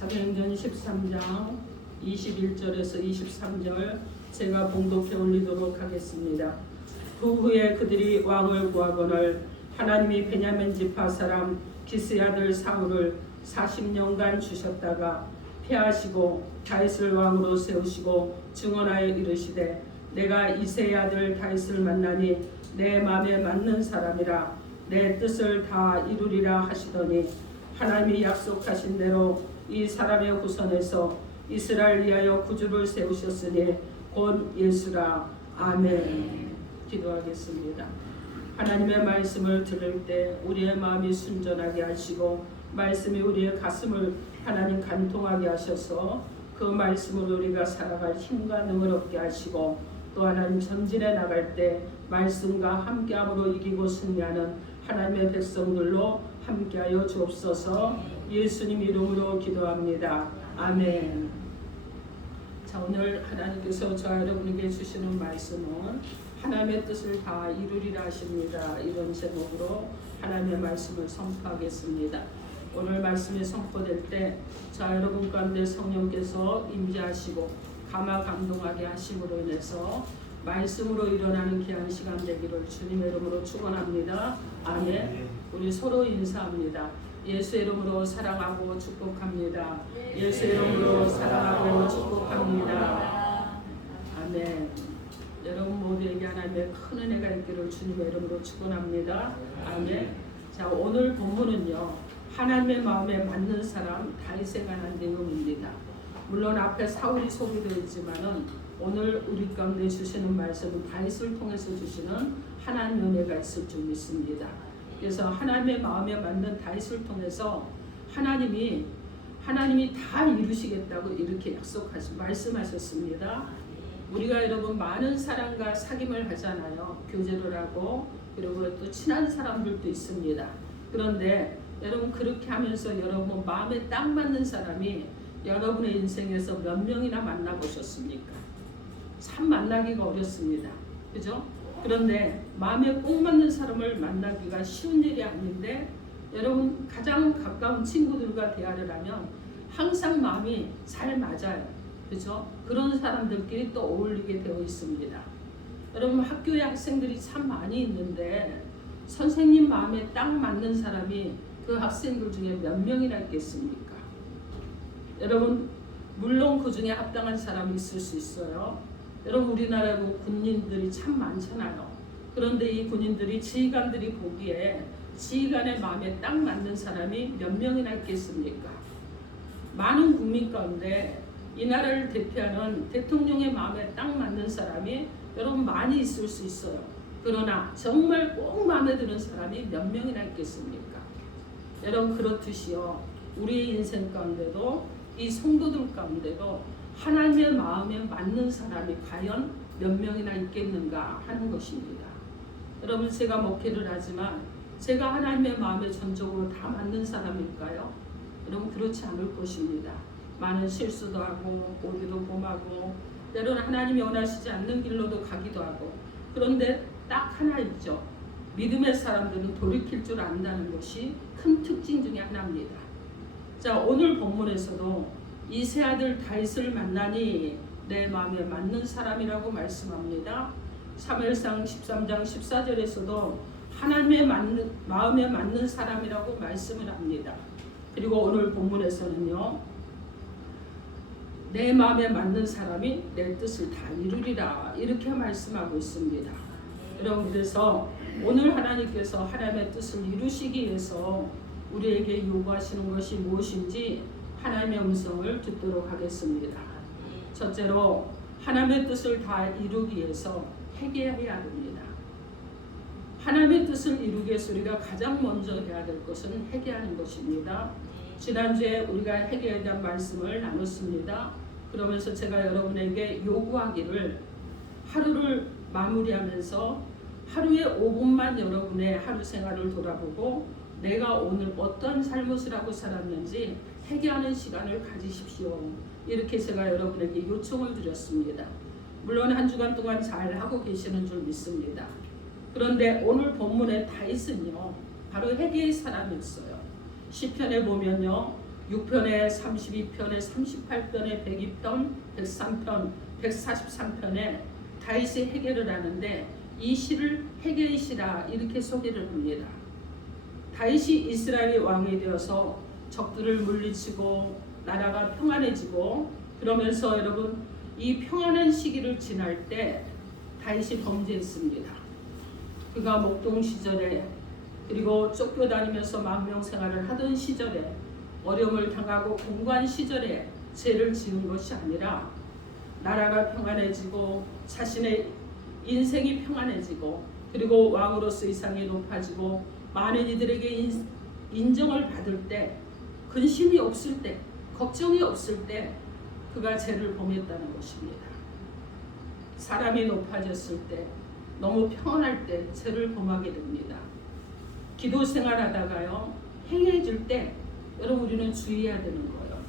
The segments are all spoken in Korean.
사도행전 13장 21절에서 23절 제가 봉독해 올리도록 하겠습니다. 그 후에 그들이 왕을 구하거늘 하나님이 베냐민 지파 사람 기스의 아들 사울을 40년간 주셨다가 패하시고 다윗을 왕으로 세우시고 증언하여 이르시되 내가 이새의 아들 다윗을 만나니 내 마음에 맞는 사람이라 내 뜻을 다 이루리라 하시더니 하나님이 약속하신 대로 이 사람의 후손에서 이스라엘 위하여 구주를 세우셨으니 곧 예수라. 아멘. 기도하겠습니다. 하나님의 말씀을 들을 때 우리의 마음이 순전하게 하시고 말씀이 우리의 가슴을 하나님 간통하게 하셔서 그 말씀으로 우리가 살아갈 힘과 능을 얻게 하시고 또 하나님 전진해 나갈 때 말씀과 함께함으로 이기고 승리하는 하나님의 백성들로 함께하여 주옵소서. 예수님 이름으로 기도합니다. 아멘. 자, 오늘 하나님께서 저와 여러분에게 주시는 말씀은 하나님의 뜻을 다 이루리라 하십니다. 이런 제목으로 하나님의 말씀을 선포하겠습니다. 오늘 말씀이 선포될 때 저와 여러분 가운데 성령께서 임재하시고 감화 감동하게 하심으로 인해서 말씀으로 일어나는 귀한 시간 되기를 주님의 이름으로 축원합니다. 아멘. 우리 서로 인사합니다. 예수의 이름으로 사랑하고 축복합니다. 예수의 이름으로 사랑하고 축복합니다. 아멘. 여러분 모두에게 하나님의 큰 은혜가 있기를 주님의 이름으로 축원합니다. 아멘. 자, 오늘 본문은요, 하나님의 마음에 맞는 사람 다윗에 관한 내용입니다. 물론 앞에 사울이 소개되어 있지만은 오늘 우리 가운데 주시는 말씀은 다윗을 통해서 주시는 하나님의 은혜가 있을 줄 믿습니다. 그래서 하나님의 마음에 맞는 다윗을 통해서 하나님이 다 이루시겠다고 이렇게 말씀하셨습니다. 우리가 여러분 많은 사람과 사귐을 하잖아요. 교제를 하고 그리고 또 친한 사람들도 있습니다. 그런데 여러분 그렇게 하면서 여러분 마음에 딱 맞는 사람이 여러분의 인생에서 몇 명이나 만나보셨습니까? 참 만나기가 어렵습니다. 그죠? 그런데 마음에 꼭 맞는 사람을 만나기가 쉬운 일이 아닌데 여러분 가장 가까운 친구들과 대화를 하면 항상 마음이 잘 맞아요. 그죠? 그런 사람들끼리 또 어울리게 되어 있습니다. 여러분 학교에 학생들이 참 많이 있는데 선생님 마음에 딱 맞는 사람이 그 학생들 중에 몇 명이나 있겠습니까? 여러분 물론 그 중에 합당한 사람이 있을 수 있어요. 여러분 우리나라에 군인들이 참 많잖아요. 그런데 이 군인들이 지휘관들이 보기에 지휘관의 마음에 딱 맞는 사람이 몇 명이나 있겠습니까? 많은 국민 가운데 이 나라를 대표하는 대통령의 마음에 딱 맞는 사람이 여러분 많이 있을 수 있어요. 그러나 정말 꼭 마음에 드는 사람이 몇 명이나 있겠습니까? 여러분 그렇듯이요, 우리 인생 가운데도 이 성도들 가운데도 하나님의 마음에 맞는 사람이 과연 몇 명이나 있겠는가 하는 것입니다. 여러분 제가 목회를 하지만 제가 하나님의 마음에 전적으로 다 맞는 사람일까요? 여러분 그렇지 않을 것입니다. 많은 실수도 하고 오류도 범하고 때로는 하나님이 원하시지 않는 길로도 가기도 하고, 그런데 딱 하나 있죠. 믿음의 사람들은 돌이킬 줄 안다는 것이 큰 특징 중에 하나입니다. 자, 오늘 본문에서도 이새 아들 다윗을 만나니 내 마음에 맞는 사람이라고 말씀합니다. 사무엘상 13장 14절에서도 하나님의 마음에 맞는 사람이라고 말씀을 합니다. 그리고 오늘 본문에서는요, 내 마음에 맞는 사람이 내 뜻을 다 이루리라 이렇게 말씀하고 있습니다. 여러분 그래서 오늘 하나님께서 하나님의 뜻을 이루시기 위해서 우리에게 요구하시는 것이 무엇인지 하나님의 음성을 듣도록 하겠습니다. 첫째로 하나님의 뜻을 다 이루기 위해서 회개해야 합니다. 하나님의 뜻을 이루기 위해서 우리가 가장 먼저 해야 될 것은 회개하는 것입니다. 지난주에 우리가 회개에 대한 말씀을 나눴습니다. 그러면서 제가 여러분에게 요구하기를 하루를 마무리하면서 하루에 5분만 여러분의 하루 생활을 돌아보고 내가 오늘 어떤 삶을 하고 살았는지 회개하는 시간을 가지십시오. 이렇게 제가 여러분에게 요청을 드렸습니다. 물론 한 주간 동안 잘 하고 계시는 줄 믿습니다. 그런데 오늘 본문의 다윗은요, 바로 회개의 사람이었어요. 시편에 보면요, 6편에 32편에 38편에 102편 103편 143편에 다윗이 해결을 하는데 이 시를 해결의 시라 이렇게 소개를 합니다. 다윗이 이스라엘의 왕이 되어서 적들을 물리치고 나라가 평안해지고 그러면서 여러분 이 평안한 시기를 지날 때 다윗이 범죄했습니다. 그가 목동 시절에 그리고 쫓겨다니면서 망명 생활을 하던 시절에 어려움을 당하고 공고한 시절에 죄를 지은 것이 아니라 나라가 평안해지고 자신의 인생이 평안해지고 그리고 왕으로서 이상이 높아지고 많은 이들에게 인정을 받을 때 근심이 없을 때 걱정이 없을 때 그가 죄를 범했다는 것입니다. 사람이 높아졌을 때 너무 평안할 때 죄를 범하게 됩니다. 기도 생활하다가요 행해질 때 여러분 우리는 주의해야 되는 거예요.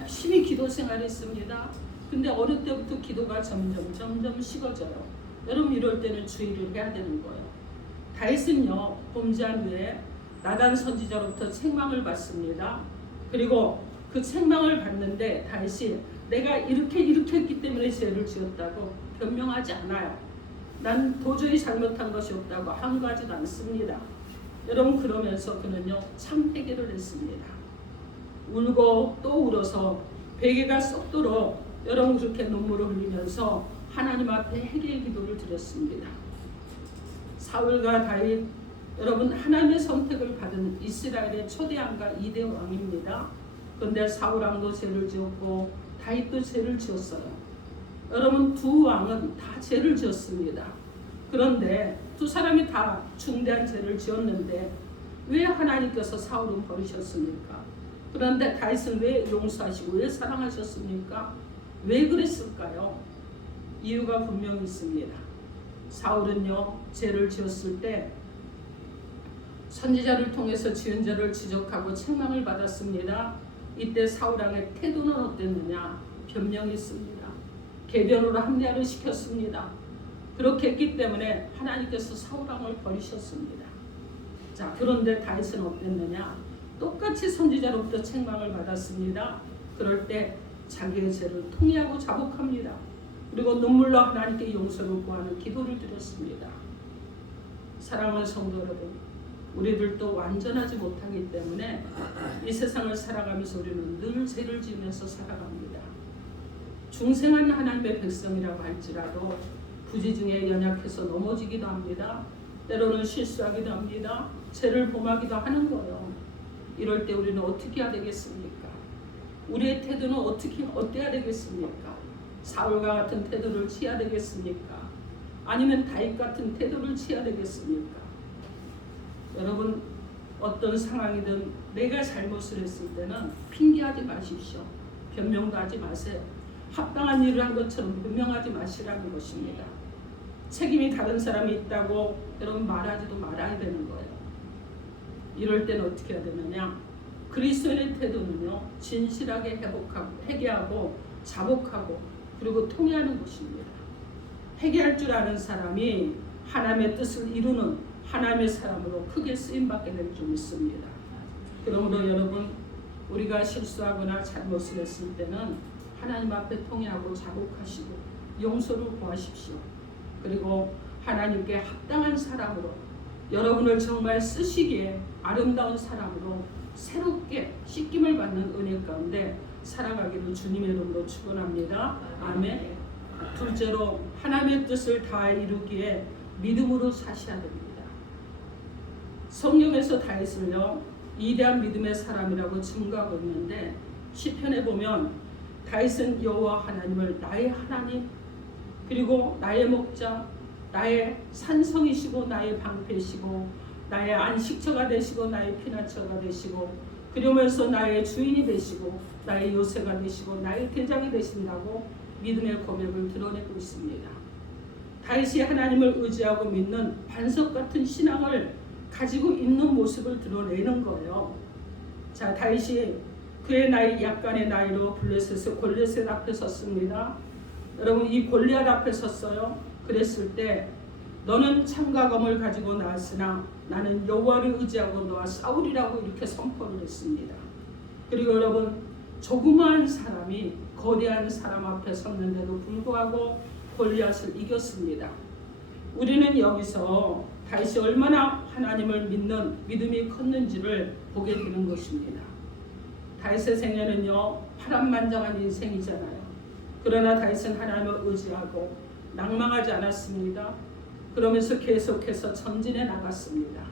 열심히 기도 생활했습니다. 근데 어느 때부터 기도가 점점 식어져요. 여러분 이럴 때는 주의를 해야 되는 거예요. 다윗은요 범죄한 후에 나단 선지자로부터 책망을 받습니다. 그리고 그 책망을 받는데 다윗이 내가 이렇게 했기 때문에 죄를 지었다고 변명하지 않아요. 난 도저히 잘못한 것이 없다고 항거하지도 않습니다. 여러분 그러면서 그는요 참 회개를 했습니다. 울고 또 울어서 베개가 썩도록 여러분 그렇게 눈물을 흘리면서 하나님 앞에 회개의 기도를 드렸습니다. 사울과 다윗 여러분 하나님의 선택을 받은 이스라엘의 초대왕과 2대 왕입니다. 그런데 사울 왕도 죄를 지었고 다윗도 죄를 지었어요. 여러분 두 왕은 다 죄를 지었습니다. 그런데 두 사람이 다 중대한 죄를 지었는데 왜 하나님께서 사울은 버리셨습니까? 그런데 다윗은 왜 용서하시고 왜 사랑하셨습니까? 왜 그랬을까요? 이유가 분명히 있습니다. 사울은요 죄를 지었을 때 선지자를 통해서 지은 죄를 지적하고 책망을 받았습니다. 이때 사울 왕의 태도는 어땠느냐? 변명했습니다. 개변으로 합리화를 시켰습니다. 그렇게 했기 때문에 하나님께서 사울 왕을 버리셨습니다. 자, 그런데 다윗은 어땠느냐? 똑같이 선지자로부터 책망을 받았습니다. 그럴 때 자기의 죄를 통회하고 자복합니다. 그리고 눈물로 하나님께 용서를 구하는 기도를 드렸습니다. 사랑하는 성도 여러분, 우리들도 완전하지 못하기 때문에 이 세상을 살아가면서 우리는 늘 죄를 지으면서 살아갑니다. 중생한 하나님의 백성이라고 할지라도 부지 중에 연약해서 넘어지기도 합니다. 때로는 실수하기도 합니다. 죄를 범하기도 하는 거예요. 이럴 때 우리는 어떻게 해야 되겠습니까? 우리의 태도는 어때야 되겠습니까? 사울과 같은 태도를 취해야 되겠습니까? 아니면 다윗 같은 태도를 취해야 되겠습니까? 여러분 어떤 상황이든 내가 잘못을 했을 때는 핑계하지 마십시오. 변명도 하지 마세요. 합당한 일을 한 것처럼 변명하지 마시라는 것입니다. 책임이 다른 사람이 있다고 여러분 말하지도 말아야 되는 거예요. 이럴 때는 어떻게 해야 되느냐? 그리스도인의 태도는요 진실하게 회개하고 자복하고 그리고 통회하는 것입니다. 회개할 줄 아는 사람이 하나님의 뜻을 이루는 하나님의 사람으로 크게 쓰임받게 될 줄 믿습니다. 그러므로 여러분 우리가 실수하거나 잘못을 했을 때는 하나님 앞에 통회하고 자복하시고 용서를 구하십시오. 그리고 하나님께 합당한 사람으로 여러분을 정말 쓰시기에 아름다운 사람으로 새롭게 씻김을 받는 은혜 가운데 살아가기를 주님의 이름으로 축원합니다. 아멘. 둘째로 하나님의 뜻을 다 이루기에 믿음으로 사셔야 됩니다. 성경에서 다윗을요 위대한 믿음의 사람이라고 증거하고 있는데 시편에 보면 다윗은 여호와 하나님을 나의 하나님 그리고 나의 목자 나의 산성이시고 나의 방패시고 나의 안식처가 되시고 나의 피난처가 되시고 그러면서 나의 주인이 되시고 나의 요새가 되시고 나의 대장이 되신다고 믿음의 고백을 드러내고 있습니다. 다윗이 하나님을 의지하고 믿는 반석 같은 신앙을 가지고 있는 모습을 드러내는 거예요. 자, 다윗이 그의 나이 약간의 나이로 블레셋의 골리앗 앞에 섰습니다. 여러분 이 골리앗 앞에 섰어요. 그랬을 때 너는 창과 검을 가지고 나왔으나 나는 여호와를 의지하고 너와 싸우리라고 이렇게 선포를 했습니다. 그리고 여러분, 조그마한 사람이 거대한 사람 앞에 섰는데도 불구하고 골리앗을 이겼습니다. 우리는 여기서 다윗이 얼마나 하나님을 믿는 믿음이 컸는지를 보게 되는 것입니다. 다윗의 생애는요, 파란만장한 인생이잖아요. 그러나 다윗은 하나님을 의지하고 낭망하지 않았습니다. 그러면서 계속해서 전진해 나갔습니다.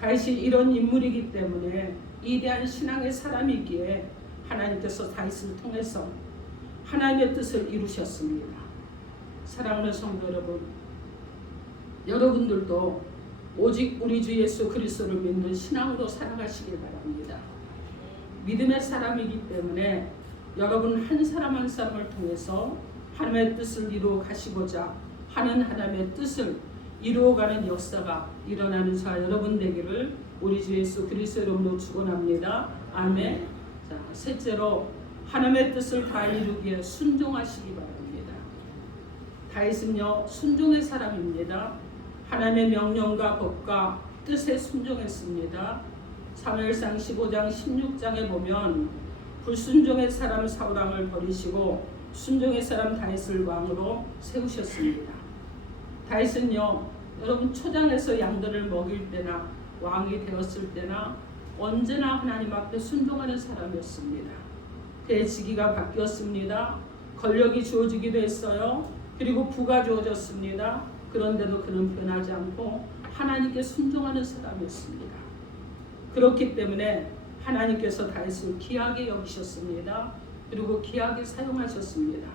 다윗이 이런 인물이기 때문에 위대한 신앙의 사람이기에 하나님께서 다윗을 통해서 하나님의 뜻을 이루셨습니다. 사랑하는 성도 여러분, 여러분들도 오직 우리 주 예수 그리스도를 믿는 신앙으로 살아가시길 바랍니다. 믿음의 사람이기 때문에 여러분 한 사람 한 사람을 통해서 하나님의 뜻을 이루어 가시고자 하는 하나님의 뜻을 이루어가는 역사가 일어나는 자 여러분 되기를 우리 주 예수 그리스도 이름으로 축원합니다. 아멘. 자, 셋째로 하나님의 뜻을 다 이루기에 순종하시기 바랍니다. 다윗은요, 순종의 사람입니다. 하나님의 명령과 법과 뜻에 순종했습니다. 사무엘상 15장 16장에 보면 불순종의 사람 사울왕을 버리시고 순종의 사람 다윗을 왕으로 세우셨습니다. 다윗은요, 여러분 초장에서 양들을 먹일 때나 왕이 되었을 때나 언제나 하나님 앞에 순종하는 사람이었습니다. 대지기가 바뀌었습니다. 권력이 주어지기도 했어요. 그리고 부가 주어졌습니다. 그런데도 그는 변하지 않고 하나님께 순종하는 사람이었습니다. 그렇기 때문에 하나님께서 다윗을 귀하게 여기셨습니다. 그리고 귀하게 사용하셨습니다.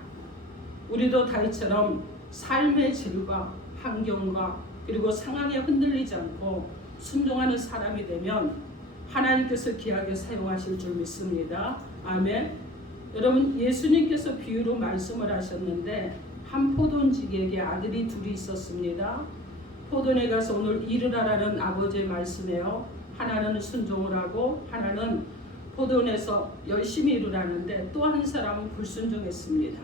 우리도 다윗처럼 삶의 질과 환경과 그리고 상황에 흔들리지 않고 순종하는 사람이 되면 하나님께서 귀하게 사용하실 줄 믿습니다. 아멘. 여러분, 예수님께서 비유로 말씀을 하셨는데 한 포도원지기에게 아들이 둘이 있었습니다. 포도원에 가서 오늘 일을 하라는 아버지의 말씀이에요. 하나는 순종을 하고 하나는 포도원에서 열심히 일을 하는데 또 한 사람은 불순종했습니다.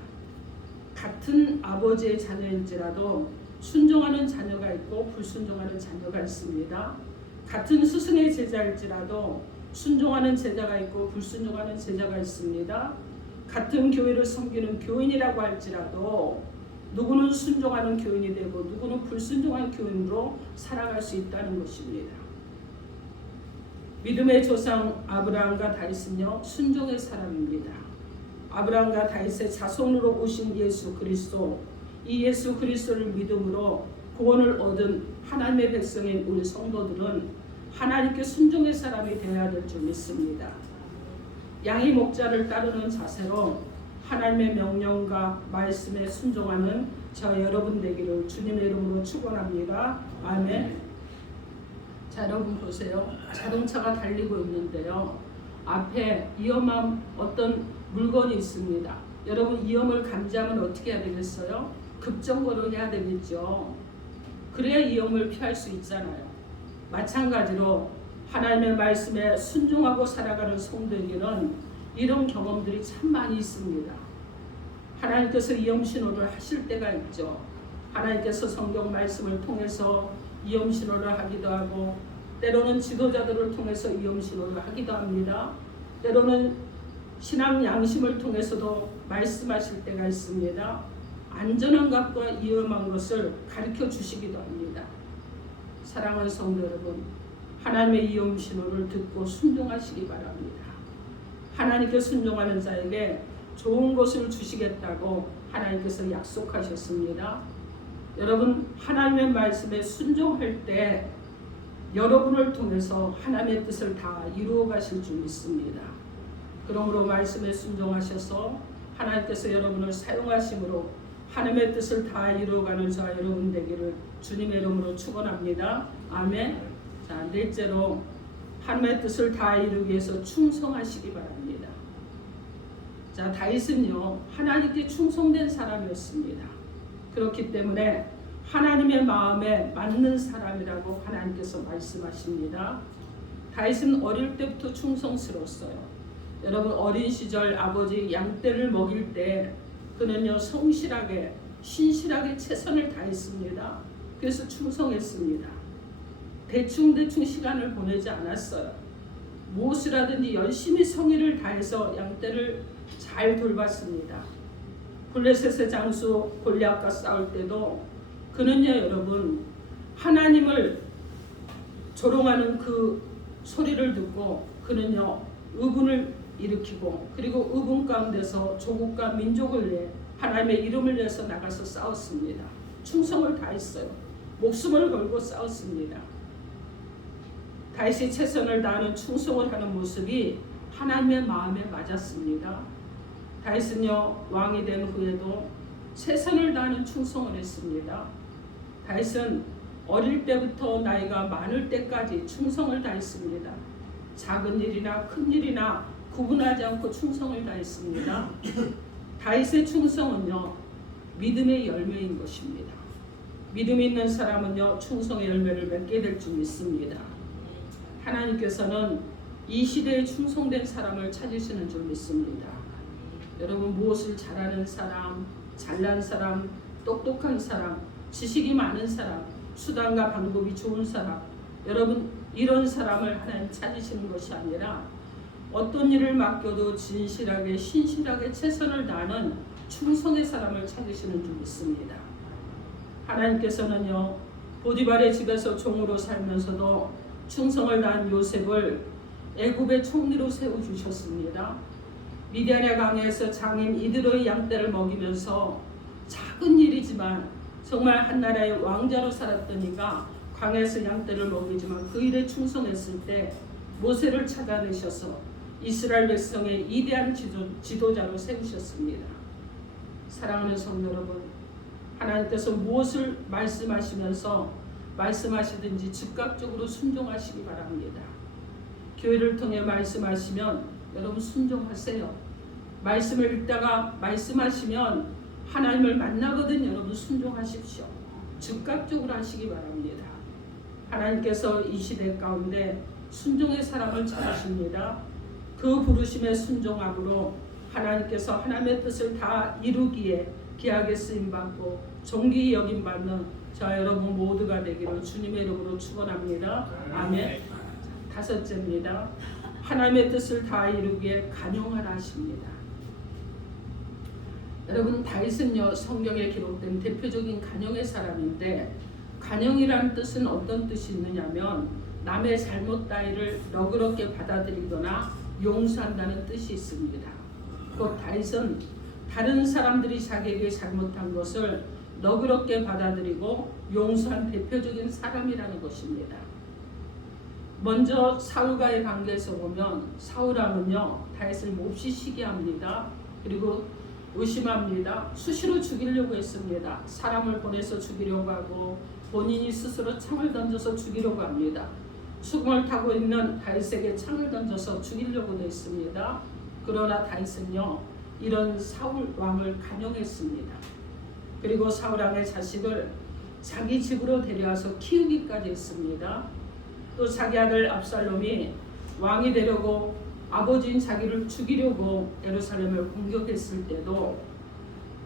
같은 아버지의 자녀일지라도 순종하는 자녀가 있고 불순종하는 자녀가 있습니다. 같은 스승의 제자일지라도 순종하는 제자가 있고 불순종하는 제자가 있습니다. 같은 교회를 섬기는 교인이라고 할지라도 누구는 순종하는 교인이 되고 누구는 불순종한 교인으로 살아갈 수 있다는 것입니다. 믿음의 조상 아브라함과 다윗은요, 순종의 사람입니다. 아브라함과 다윗의 자손으로 오신 예수 그리스도, 이 예수 그리스도를 믿음으로 구원을 얻은 하나님의 백성인 우리 성도들은 하나님께 순종의 사람이 되어야 될 줄 믿습니다. 양이 목자를 따르는 자세로 하나님의 명령과 말씀에 순종하는 저 여러분 되기를 주님의 이름으로 축원합니다. 아멘. 자, 여러분 보세요. 자동차가 달리고 있는데요, 앞에 위험한 어떤 물건이 있습니다. 여러분, 위험을 감지하면 어떻게 해야 되겠어요? 급정거를 해야 되겠죠. 그래야 위험을 피할 수 있잖아요. 마찬가지로 하나님의 말씀에 순종하고 살아가는 성도에게는 이런 경험들이 참 많이 있습니다. 하나님께서 위험신호를 하실 때가 있죠. 하나님께서 성경 말씀을 통해서 위험신호를 하기도 하고 때로는 지도자들을 통해서 위험신호를 하기도 합니다. 때로는 신앙 양심을 통해서도 말씀하실 때가 있습니다. 안전한 것과 위험한 것을 가르쳐 주시기도 합니다. 사랑하는 성도 여러분, 하나님의 위험신호를 듣고 순종하시기 바랍니다. 하나님께 순종하는 자에게 좋은 것을 주시겠다고 하나님께서 약속하셨습니다. 여러분, 하나님의 말씀에 순종할 때 여러분을 통해서 하나님의 뜻을 다 이루어 가실 줄 믿습니다. 그러므로 말씀에 순종하셔서 하나님께서 여러분을 사용하심으로 하나님의 뜻을 다 이루어가는 자 여러분 되기를 주님의 이름으로 축원합니다. 아멘. 자, 넷째로 하나님의 뜻을 다 이루기 위해서 충성하시기 바랍니다. 자, 다윗은요, 하나님께 충성된 사람이었습니다. 그렇기 때문에 하나님의 마음에 맞는 사람이라고 하나님께서 말씀하십니다. 다윗은 어릴 때부터 충성스러웠어요. 여러분, 어린 시절 아버지 양떼를 먹일 때 그는요, 성실하게 신실하게 최선을 다했습니다. 그래서 충성했습니다. 대충 시간을 보내지 않았어요. 무엇이라든지 열심히 성의를 다해서 양떼를 잘 돌봤습니다. 블레셋의 장수 골리앗과 싸울 때도 그는요 여러분 하나님을 조롱하는 그 소리를 듣고 그는요 의분을 일으키고 그리고 의분 가운데서 조국과 민족을 위해 하나님의 이름을 위해서 나가서 싸웠습니다. 충성을 다했어요. 목숨을 걸고 싸웠습니다. 다윗이 최선을 다하는 충성을 하는 모습이 하나님의 마음에 맞았습니다. 다윗은요 왕이 된 후에도 최선을 다하는 충성을 했습니다. 다윗은 어릴 때부터 나이가 많을 때까지 충성을 다했습니다. 작은 일이나 큰 일이나 구분하지 않고 충성을 다했습니다. 다윗의 충성은요 믿음의 열매인 것입니다. 믿음 있는 사람은요 충성의 열매를 맺게 될 줄 믿습니다. 하나님께서는 이 시대에 충성된 사람을 찾으시는 줄 믿습니다. 여러분 무엇을 잘하는 사람, 잘난 사람, 똑똑한 사람, 지식이 많은 사람, 수단과 방법이 좋은 사람, 여러분 이런 사람을 하나님 찾으시는 것이 아니라 어떤 일을 맡겨도 진실하게 신실하게 최선을 다하는 충성의 사람을 찾으시는 줄 믿습니다. 하나님께서는요 보디발의 집에서 종으로 살면서도 충성을 다한 요셉을 애굽의 총리로 세워주셨습니다. 미디안의 강에서 장인 이드로의 양떼를 먹이면서 작은 일이지만 정말 한 나라의 왕자로 살았던 이가 광야에서 양떼를 먹이지만 그 일에 충성했을 때 모세를 찾아내셔서 이스라엘 백성의 위대한 지도자로 세우셨습니다. 사랑하는 성도 여러분, 하나님께서 무엇을 말씀하시면서 말씀하시든지 즉각적으로 순종하시기 바랍니다. 교회를 통해 말씀하시면 여러분 순종하세요. 말씀을 읽다가 말씀하시면 하나님을 만나거든 여러분 순종하십시오. 즉각적으로 하시기 바랍니다. 하나님께서 이 시대 가운데 순종의 사람을 찾으십니다. 그 부르심에 순종함으로 하나님께서 하나님의 뜻을 다 이루기에 귀하게 쓰임받고 존귀 여김받는 저 여러분 모두가 되기를 주님의 이름으로 축원합니다. 아멘. 다섯째입니다. 하나님의 뜻을 다 이루기에 간용하라 하십니다. 여러분 다윗은요 성경에 기록된 대표적인 간용의 사람인데 간용이라는 뜻은 어떤 뜻이 있느냐면 남의 잘못 따위를 너그럽게 받아들이거나 용서한다는 뜻이 있습니다. 곧 다윗은 다른 사람들이 자기에게 잘못한 것을 너그럽게 받아들이고 용서한 대표적인 사람이라는 것입니다. 먼저 사울과의 관계에서 보면 사울왕은요 다윗을 몹시 시기합니다. 그리고 의심합니다. 수시로 죽이려고 했습니다. 사람을 보내서 죽이려고 하고 본인이 스스로 창을 던져서 죽이려고 합니다. 수금을 타고 있는 다윗에게 창을 던져서 죽이려고도 했습니다. 그러나 다윗은요 이런 사울 왕을 간용했습니다. 그리고 사울 왕의 자식을 자기 집으로 데려와서 키우기까지 했습니다. 또 자기 아들 압살롬이 왕이 되려고 아버지인 자기를 죽이려고 예루살렘을 공격했을 때도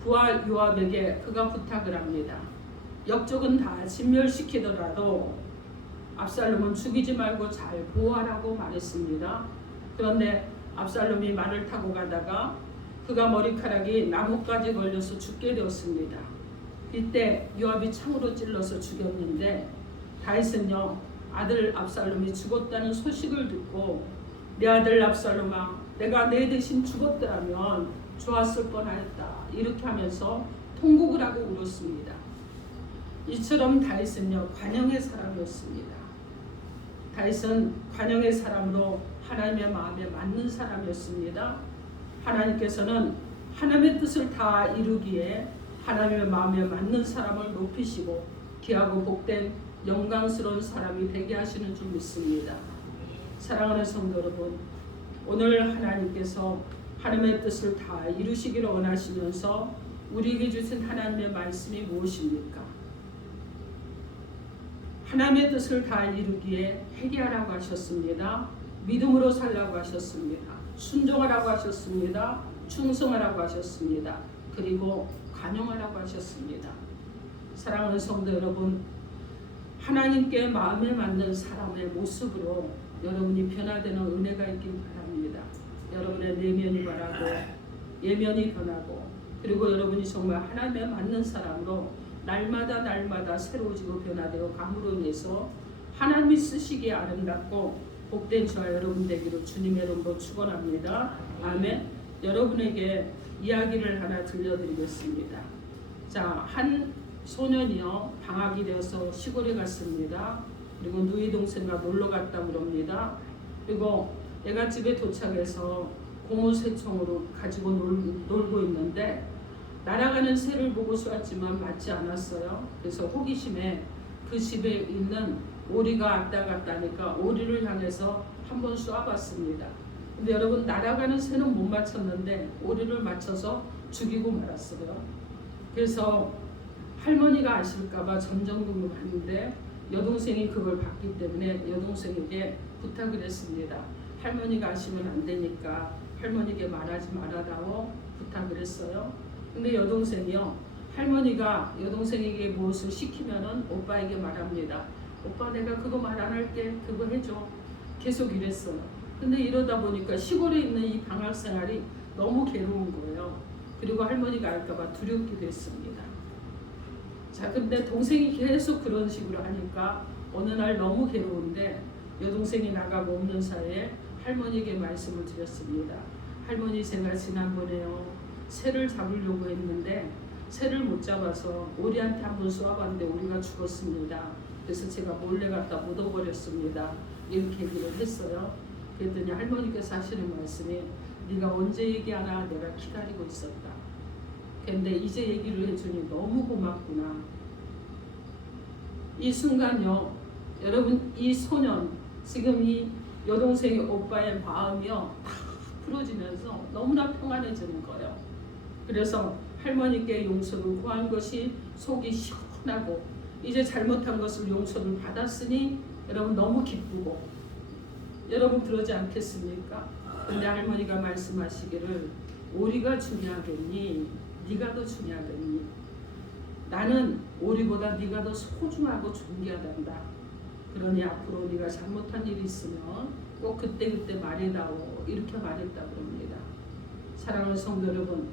부하 요압에게 그가 부탁을 합니다. 역적은 다 진멸시키더라도 압살롬은 죽이지 말고 잘 보호하라고 말했습니다. 그런데 압살롬이 말을 타고 가다가 그가 머리카락이 나뭇가지에 걸려서 죽게 되었습니다. 이때 요압이 창으로 찔러서 죽였는데 다윗은요 아들 압살롬이 죽었다는 소식을 듣고 내 아들 압살롬아 내가 내 대신 죽었더라면 좋았을 뻔하였다 이렇게 하면서 통곡을 하고 울었습니다. 이처럼 다윗은요 관용의 사람이었습니다. 다윗은 관용의 사람으로 하나님의 마음에 맞는 사람이었습니다. 하나님께서는 하나님의 뜻을 다 이루기에 하나님의 마음에 맞는 사람을 높이시고 귀하고 복된 영광스러운 사람이 되게 하시는 줄 믿습니다. 사랑하는 성도 여러분, 오늘 하나님께서 하나님의 뜻을 다 이루시기를 원하시면서 우리에게 주신 하나님의 말씀이 무엇입니까? 하나님의 뜻을 다 이루기에 회개하라고 하셨습니다. 믿음으로 살라고 하셨습니다. 순종하라고 하셨습니다. 충성하라고 하셨습니다. 그리고 간용하라고 하셨습니다. 사랑하는 성도 여러분, 하나님께 마음에 맞는 사람의 모습으로 여러분이 변화되는 은혜가 있길 바랍니다. 여러분의 내면이 변하고 예면이 변하고 그리고 여러분이 정말 하나님에 맞는 사람으로 날마다 새로워지고 변화되어 감으로 인해서 하나님이 쓰시기에 아름답고 복된 저와 여러분 되기를 주님의 이름으로 축원합니다. 아멘. 여러분에게 이야기를 하나 들려드리겠습니다. 자, 한 소년이요 방학이 되어서 시골에 갔습니다. 그리고 누이 동생과 놀러 갔다 그럽니다. 그리고 애가 집에 도착해서 고무 새총으로 가지고 놀고 있는데 날아가는 새를 보고 쏘았지만 맞지 않았어요. 그래서 호기심에 그 집에 있는 오리가 왔다 갔다 하니까 오리를 향해서 한번 쏘아봤습니다. 근데 여러분 날아가는 새는 못 맞췄는데 오리를 맞춰서 죽이고 말았어요. 그래서 할머니가 아실까봐 전전긍긍하는데 여동생이 그걸 봤기 때문에 여동생에게 부탁을 했습니다. 할머니가 아시면 안 되니까 할머니에게 말하지 말아다오 부탁을 했어요. 근데 여동생이요 할머니가 여동생에게 무엇을 시키면은 오빠에게 말합니다. 오빠 내가 그거 말 안 할게 그거 해줘 계속 이랬어요. 근데 이러다 보니까 시골에 있는 이 방학 생활이 너무 괴로운 거예요. 그리고 할머니가 알까봐 두렵기도 했습니다. 자 근데 동생이 계속 그런 식으로 하니까 어느 날 너무 괴로운데 여동생이 나가고 없는 사이에 할머니에게 말씀을 드렸습니다. 할머니 제가 지난번에요 새를 잡으려고 했는데 새를 못 잡아서 오리한테 한번 쏘아봤는데 오리가 죽었습니다. 그래서 제가 몰래 갖다 묻어버렸습니다. 이렇게 얘기를 했어요. 그랬더니 할머니께서 하시는 말씀이 네가 언제 얘기하나 내가 기다리고 있었다. 근데 이제 얘기를 해주니 너무 고맙구나. 이 순간요 여러분 이 소년 지금 이 여동생의 오빠의 마음이요 다 풀어지면서 너무나 평안해지는 거예요. 그래서 할머니께 용서를 구한 것이 속이 시원하고 이제 잘못한 것을 용서를 받았으니 여러분 너무 기쁘고 여러분 그러지 않겠습니까? 근데 할머니가 말씀하시기를 오리가 중요하겠니? 네가 더 중요하겠니? 나는 오리보다 네가 더 소중하고 존귀하단다. 그러니 앞으로 네가 잘못한 일이 있으면 꼭 그때 말해다오 이렇게 말했다 그럽니다. 사랑하는 성도 여러분,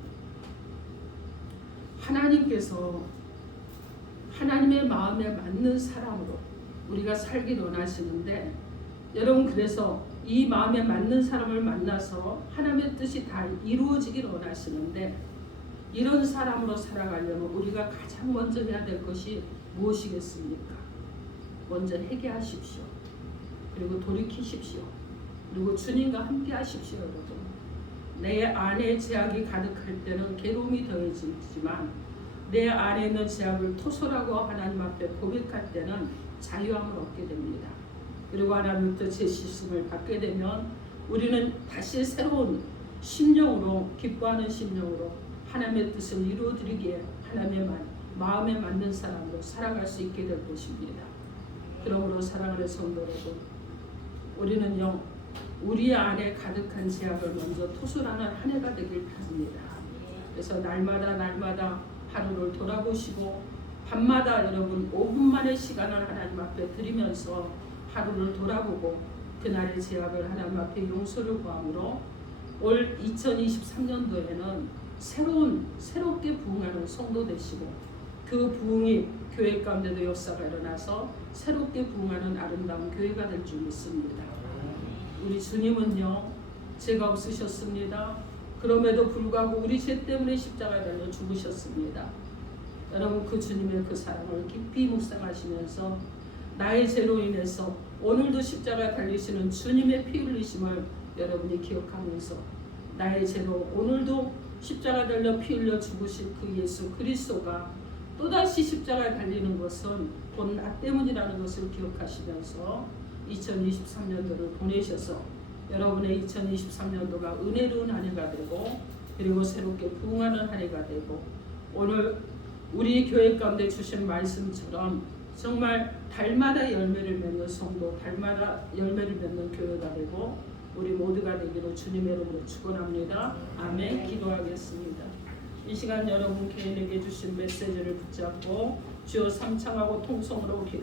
하나님께서 하나님의 마음에 맞는 사람으로 우리가 살기를 원하시는데 여러분 그래서 이 마음에 맞는 사람을 만나서 하나님의 뜻이 다 이루어지기를 원하시는데 이런 사람으로 살아가려면 우리가 가장 먼저 해야 될 것이 무엇이겠습니까? 먼저 회개하십시오. 그리고 돌이키십시오. 그리고 주님과 함께 하십시오. 여러분 내 안에 제약이 가득할 때는 괴로움이 더해지지만 내 안에 있는 제약을 토설하고 하나님 앞에 고백할 때는 자유함을 얻게 됩니다. 그리고 하나님부터 제시심을 받게 되면 우리는 다시 새로운 심령으로 기뻐하는 심령으로 하나님의 뜻을 이루어드리기에 하나님의 마음에 맞는 사람으로 살아갈 수 있게 될 것입니다. 그러므로 사랑하는 성도 여러분, 우리는요 우리 안에 가득한 제약을 먼저 토설하는 한 해가 되길 바랍니다. 그래서 날마다 하루를 돌아보시고 밤마다 여러분 5분만의 시간을 하나님 앞에 드리면서 하루를 돌아보고 그날의 제약을 하나님 앞에 용서를 구함으로 올 2023년도에는 새롭게 부흥하는 성도 되시고 그 부흥이 교회 가운데도 역사가 일어나서 새롭게 부흥하는 아름다운 교회가 될 줄 믿습니다. 우리 주님은요 죄가 없으셨습니다. 그럼에도 불구하고 우리 죄 때문에 십자가에 달려 죽으셨습니다. 여러분 그 주님의 그 사랑을 깊이 묵상하시면서 나의 죄로 인해서 오늘도 십자가에 달리시는 주님의 피 흘리심을 여러분이 기억하면서 나의 죄로 오늘도 십자가에 달려 피 흘려 죽으신 그 예수 그리스도가 또다시 십자가에 달리는 것은 곧 나 때문이라는 것을 기억하시면서 2023년도를 보내셔서 여러분의 2023년도가 은혜로운 한 해가 되고 그리고 새롭게 부흥하는 한 해가 되고 오늘 우리 교회 가운데 주신 말씀처럼 정말 달마다 열매를 맺는 성도, 달마다 열매를 맺는 교회가 되고 우리 모두가 되기로 주님의 이름으로 축원합니다. 아멘. 기도하겠습니다. 이 시간 여러분 개인에게 주신 메시지를 붙잡고 주여 삼창하고 통성으로 기도